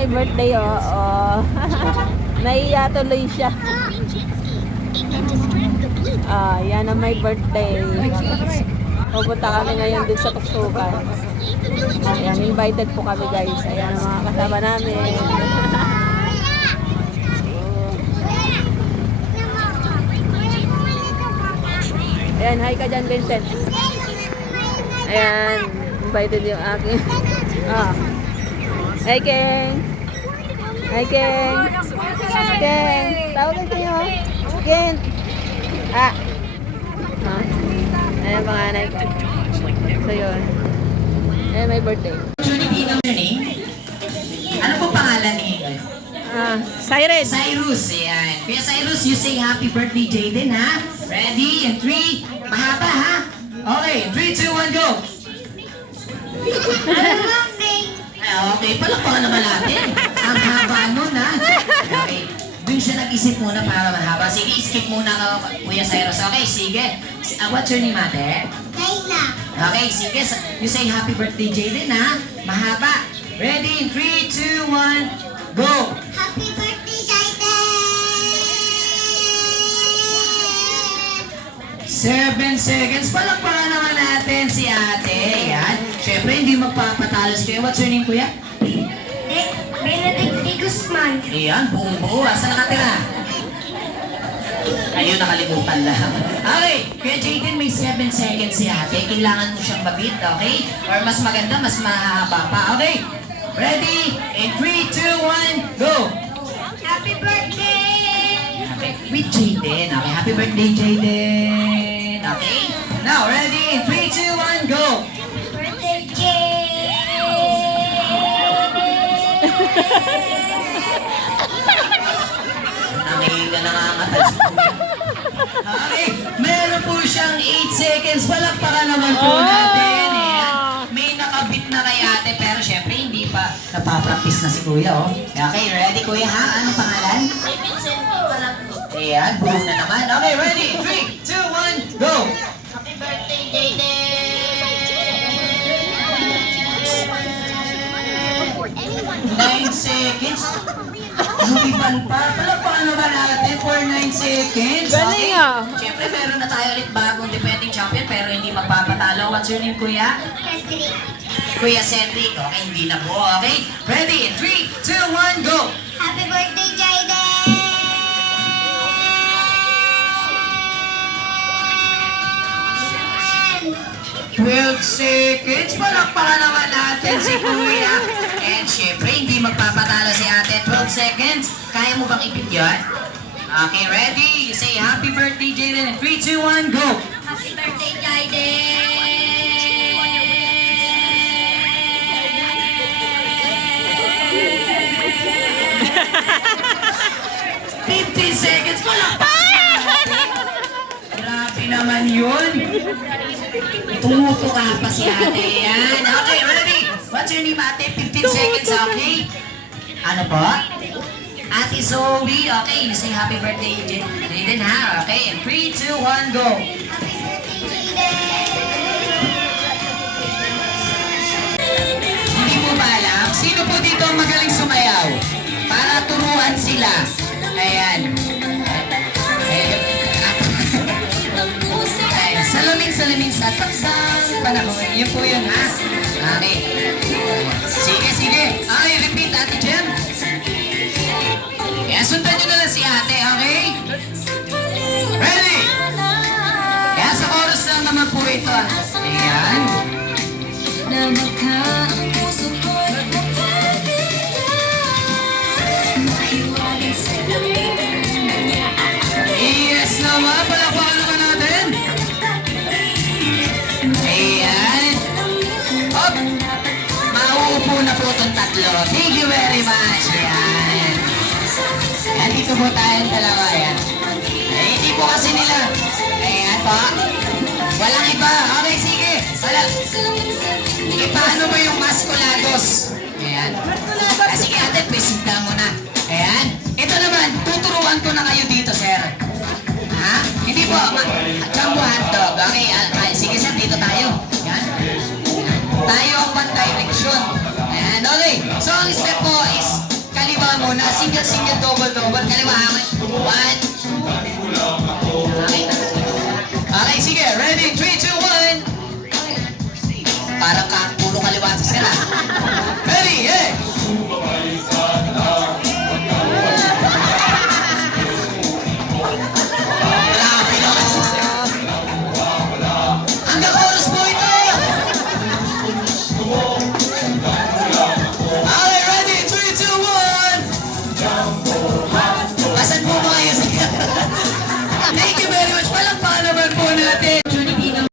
may birthday, oh. Naiya tuloy siya. Yan ang may birthday. Pupunta kami ngayon din sa Tuktukan. Ayan, invited po kami guys. Ayan ang mga kasama namin. Ayan, hi ka dyan, Vincent. Ayan, invited yung aking. Hi, Keng. Hi, Keng. Keng, tawagin kayo. Keng. Ayan, panganay ko. So, yun. Ayan, may birthday. Ano po pangalan ni? Cyrus. Cyrus, ayan. Kuya Cyrus, you say happy birthday, Jaden, ha? Ready? In 3, mahaba, ha? Okay, 3, 2, 1, go! Okay, palakpakan naman natin. Ang haba nun, ha? Okay, dun siya nag-isip muna para mahaba. Sige, skip muna ka, Kuya Cyrus. Okay, sige. What's your name, ate? Kayla. Okay, sige. You say happy birthday, Jaden, ha? Mahaba. Ready? In 3, 2, 1, go! Happy birthday, Jaden! 7 seconds. Palakpakan naman natin si ate. Yan. Siyempre, hindi magpapatalo si kuya. What's your name, kuya? Benedict D. Guzman. Ayan, buong buo. Saan nakatira? Ayun, nakalimutan lang. Okay, Kuya Jaden, may 7 seconds si ate. Kailangan mo siyang mabit, okay? Or mas maganda, mas mahaba pa. Okay, ready? In 3, 2, 1, go! Happy birthday! With Jaden. Okay, happy birthday, Jaden. Okay, now ready? In 3, 2, 1, go! Birthday, Jaden! Nangihinga na nga matas. Okay, meron po siyang 8 seconds. Palakpakan naman po natin. Ayan. May nakabit na kay ate, pero syempre hindi pa napapractice na si kuya, oh. Okay, ready kuya, ha? Anong pangalan? Vincent Palakto. Ayan, buo na naman. Okay, ready? 3, 2, 1, go! Happy birthday, Jaden! 9 seconds. Lumipan pa. Palakpakan naman natin for 9 seconds. Galing, ah. Siyempre, meron na tayo ulit bagong defending champion, pero hindi magpapatalo. What's your name, kuya? Cedric. Kuya Cedric. Okay, hindi na po. Okay? Ready? 3, 2, 1, go! Happy birthday, Jaden! 12 seconds. Palakpakan naman natin si kuya. And syempre, hindi magpapatalo si ate. 12 seconds. Kaya mo bang ipit yun? Okay, ready? You say happy birthday, Jaden. In 3, 2, 1, go! Happy birthday, Jaden! 15 seconds. Palakpakan! Grabe naman yun. Tumuto ka pa si ate. Yan. Okay, ready? What's your name, ate? 15 seconds, okay? Ano po? Ate Zoe. Okay, you say happy birthday, Jaden, ha? Okay, in 3, 2, 1, go. Happy birthday, Jaden! Hindi mo ba alam? Sino po dito ang magaling sumayaw? Para turuan sila. Ayan. Salamin sa taksang panahon. Yun po yun, ha? Okay. Sige, sige. Okay, repeat, Ate Jem. Kaya sundan nyo na lang si ate, okay? Ready? Kaya sa chorus lang naman po ito. Ayan. Yes naman, palakpakan naman natin. Ayan. Up. Mauupo na po itong tatlo. Thank you very much. Ayan. Ayan, dito po tayong dalawa. Ayan. Ay, hindi po kasi nila. Ayan po. Walang iba. Okay, sige. Wala. Ipaano mo yung masculados? Ayan. Ah, sige ate, presenta mo na. Ayan. Ito naman, tuturuan ko na kayo dito, sir. Ha? Hindi po. Jumbo hotdog. Okay, sige sir, dito tayo. Ayan. Tayo ang one direction. Ayan, okay. So, ang step po is single, double. Kaliwa. 1,